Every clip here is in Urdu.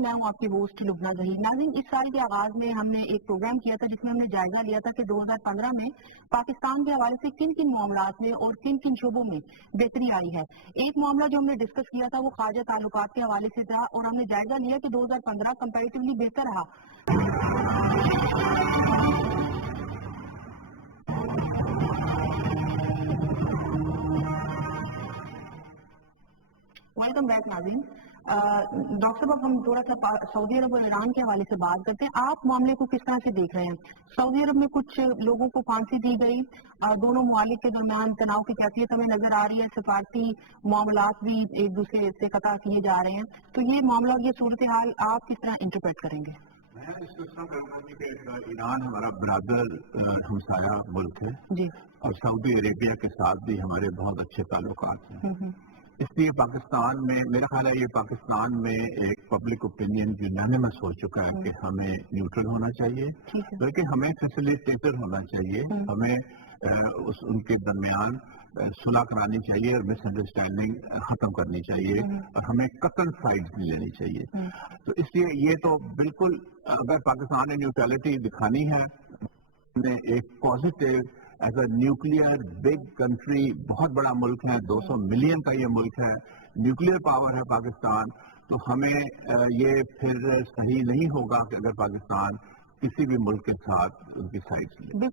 ناظرین، میں ہوں آپ کی ہوسٹ لبنہ ظہیر۔ ناظرین، اس سال کے آغاز میں ہم نے ایک پروگرام کیا تھا جس میں ہم نے جائزہ لیا تھا کہ 2015 میں پاکستان کے حوالے سے کن کن معاملات میں اور کن کن شعبوں میں بہتری آئی ہے۔ ایک معاملہ جو ہم نے ڈسکس کیا تھا وہ خارجہ تعلقات کے حوالے سے تھا، اور ہم نے جائزہ لیا کہ 2015 کمپیریٹیولی بہتر رہا۔ ویلکم بیک ناظرین۔ ڈاکٹر صاحب، اب ہم تھوڑا سا سعودی عرب اور ایران کے حوالے سے بات کرتے ہیں۔ آپ معاملے کو کس طرح سے دیکھ رہے ہیں؟ سعودی عرب میں کچھ لوگوں کو پھانسی دی گئی، دونوں ممالک کے درمیان تناؤ کی کیفیت ہمیں نظر آ رہی ہے، سفارتی معاملات بھی ایک دوسرے سے قطع کیے جا رہے ہیں، تو یہ معاملہ اور یہ صورتحال آپ کس طرح انٹرپریٹ کریں گے؟ میں اس کو سب کروں گی کہ ایران ہمارا برادر ہمسایہ ملک ہے جی، اور سعودی عربیہ کے ساتھ بھی ہمارے بہت اچھے تعلقات ہیں۔ اس لیے پاکستان میں میرا خیال ہے یہ پاکستان میں ایک پبلک اوپینین یونانیمس ہو چکا ہے کہ ہمیں نیوٹرل ہونا چاہیے، بلکہ ہمیں فیسیلیٹیٹر ہونا چاہیے، ہمیں ان کے درمیان صلح کرانی چاہیے اور مس انڈرسٹینڈنگ ختم کرنی چاہیے، اور ہمیں قطعاً سائڈ نہیں لینی چاہیے۔ تو اس لیے یہ تو بالکل، اگر پاکستان نے نیوٹرلٹی دکھانی ہے، نے ایک positive as a nuclear big country, بہت بڑا ملک ہے، 200 ملین کا یہ ملک ہے، نیوکلیئر پاور ہے پاکستان، تو ہمیں یہ پھر صحیح نہیں ہوگا کہ اگر پاکستان کسی بھی ملک کے ساتھ ان کی سائڈ لے۔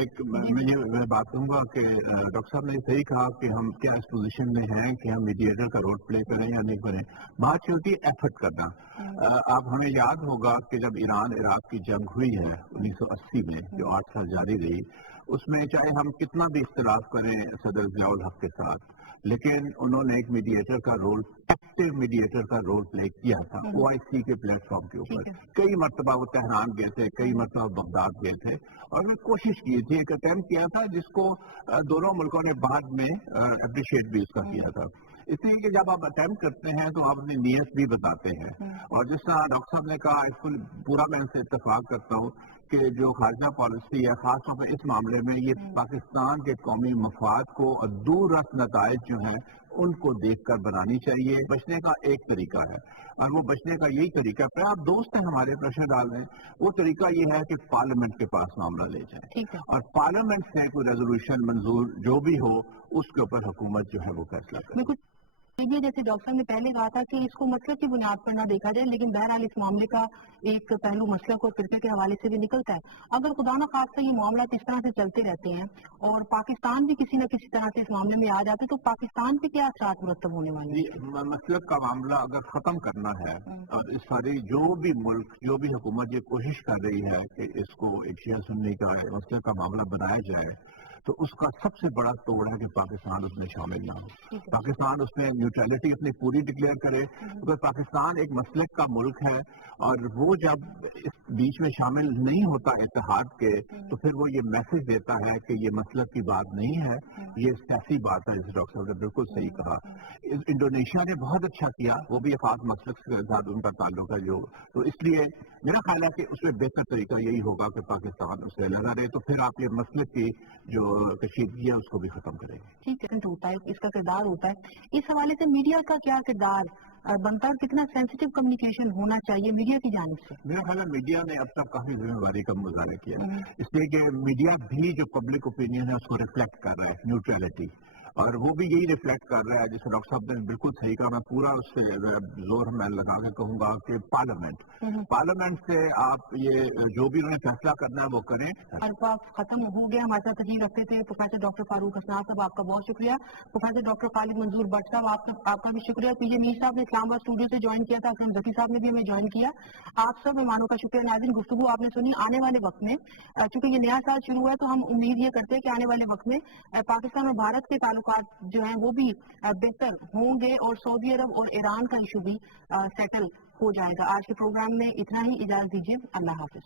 میں بات کہوں گا کہ ڈاکٹر صاحب نے صحیح کہا کہ ہم کیا اس پوزیشن میں ہیں کہ ہم میڈیٹر کا رول پلے کریں یا نہیں کریں۔ بات چلتی ہے ایفرٹ کرنا۔ اب ہمیں یاد ہوگا کہ جب ایران عراق کی جنگ ہوئی ہے 1980 میں، جو 8 سال جاری رہی، اس میں چاہے ہم کتنا بھی اختلاف کریں صدر ضیاء الحق کے ساتھ، لیکن انہوں نے ایک میڈیٹر کا رول، ایکٹیو میڈیٹر کا رول پلے کیا تھا OIC کے پلیٹ فارم کے اوپر۔ کئی مرتبہ وہ تہران گئے تھے، کئی مرتبہ بغداد گئے تھے، اور وہ کوشش کی تھی، ایک اٹیمپٹ کیا تھا جس کو دونوں ملکوں نے بعد میں اپریشیٹ بھی اس کا کیا تھا۔ اس لیے کہ جب آپ اٹیمپٹ کرتے ہیں تو آپ اپنی نیت بھی بتاتے ہیں، اور جس طرح ڈاکٹر صاحب نے کہا، اس کو پورا میں ان سے اتفاق کرتا ہوں کہ جو خارجہ پالیسی ہے، خاص طور پر اس معاملے میں، یہ پاکستان کے قومی مفاد کو اور دور رس نتائج جو ہیں ان کو دیکھ کر بنانی چاہیے۔ بچنے کا ایک طریقہ ہے، اور وہ بچنے کا یہی طریقہ ہے، پھر آپ دوست ہیں ہمارے پریشر ڈال رہے ہیں، وہ طریقہ یہ ہے کہ پارلیمنٹ کے پاس معاملہ لے جائیں، اور پارلیمنٹ سے کوئی ریزولوشن منظور جو بھی ہو، اس کے اوپر حکومت جو ہے وہ فیصلہ کرے۔ یہ جیسے ڈاکٹر صاحب نے پہلے کہا تھا کہ اس کو مسلک کی بنیاد پر نہ دیکھا جائے، لیکن بہرحال اس معاملے کا ایک پہلو مسلک اور فرقے کے حوالے سے بھی نکلتا ہے۔ اگر خدا نہ خواستہ یہ معاملات اس طرح سے چلتے رہتے ہیں اور پاکستان بھی کسی نہ کسی طرح سے اس معاملے میں آ جاتے تو پاکستان پہ کیا اثرات مرتب ہونے والے ہیں؟ مسلک کا معاملہ اگر ختم کرنا ہے، اور اس ساری جو بھی ملک، جو بھی حکومت یہ کوشش کر رہی ہے کہ اس کو ایک شیعہ سنی کا مسلک کا معاملہ بنایا جائے، تو اس کا سب سے بڑا توڑ ہے کہ پاکستان اس میں شامل نہ ہو، پاکستان اس میں نیوٹرلٹی اپنی پوری ڈکلیئر کرے، کیونکہ پاکستان ایک مسلک کا ملک ہے، اور وہ جب اس بیچ میں شامل نہیں ہوتا اتحاد کے، تو پھر وہ یہ میسج دیتا ہے کہ یہ مسلک کی بات نہیں ہے، یہ سیاسی بات ہے، جسے ڈاکٹر صاحب نے بالکل صحیح کہا۔ انڈونیشیا نے بہت اچھا کیا، وہ بھی افاق مسلک کے ساتھ ان کا تعلق ہے جو، تو اس لیے میرا خیال ہے کہ اس میں بہتر طریقہ یہی ہوگا کہ پاکستان اس سے لگا رہے، تو پھر آپ یہ مسلک کی جو کشیدگی ہے اس کو بھی ختم کریں گے۔ ٹھیک ہے، ہوتا ہے، اس کا کردار ہوتا ہے۔ اس حوالے سے میڈیا کا کیا کردار بنتا ہے اور کتنا سینسیٹیو کمیونیکیشن ہونا چاہیے میڈیا کی جانب سے؟ میرا خیال ہے میڈیا نے اب تک کافی ذمہ داری کا مظاہرہ کیا، اس لیے کہ میڈیا بھی جو پبلک اوپینین ہے اس کو ریفلیکٹ کر رہا ہے، نیوٹرلٹی، اور وہ بھی یہی ریفلیکٹ کر رہا ہے، جسے ڈاکٹر صاحب نے بالکل صحیح کہا، میں پورا اس سے زور میں لگا کے کہوں گا کہ پارلیمنٹ سے آپ یہ جو بھی انہوں نے فیصلہ کرنا ہے وہ کریں۔ وقت ختم ہو گیا، ہمارے ساتھ تشریف رکھتے تھے پروفیسر ڈاکٹر فاروق حسنان صاحب، آپ کا بہت شکریہ۔ Professor doctor Khalid Manzoor but صاحب، آپ کا بھی شکریہ۔ پی جے میر صاحب نے اسلام آباد اسٹوڈیو سے جوائن کیا تھا، اکرم ذکی صاحب نے بھی ہمیں جوائن کیا، آپ سب مہمانوں کا شکریہ۔ ناظرین، گفتگو آپ نے سنی۔ آنے والے وقت میں چونکہ یہ نیا سال شروع ہے تو ہم امید یہ کرتے ہیں کہ آنے والے وقت میں پاکستان اور بھارت کے تعلقات جو ہیں وہ بھی بہتر ہوں گے، اور سعودی عرب اور ایران کا ایشو بھی سیٹل ہو جائے گا۔ آج کے پروگرام میں اتنا ہی، اجازت دیجیے، اللہ حافظ۔